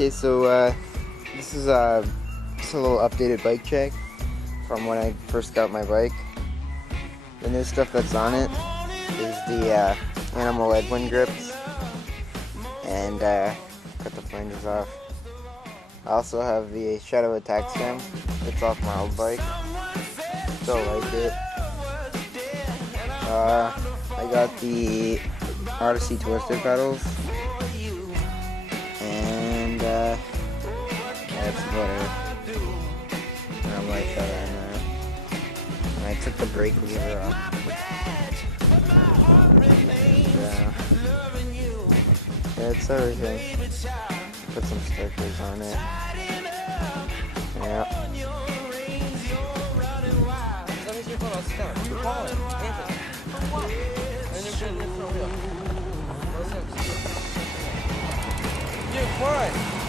Okay, so this is just a little updated bike check from when I first got my bike. The new stuff that's on it is the animal Edwin grips, and cut the flanges off. I also have the Shadow Attack stem. It's off my old bike. Still like it. I got the Odyssey Twister pedals, and that's about it. And I like that in there. And I took the brake lever off. It's everything. Put some stickers on it. Yeah. Dude, why?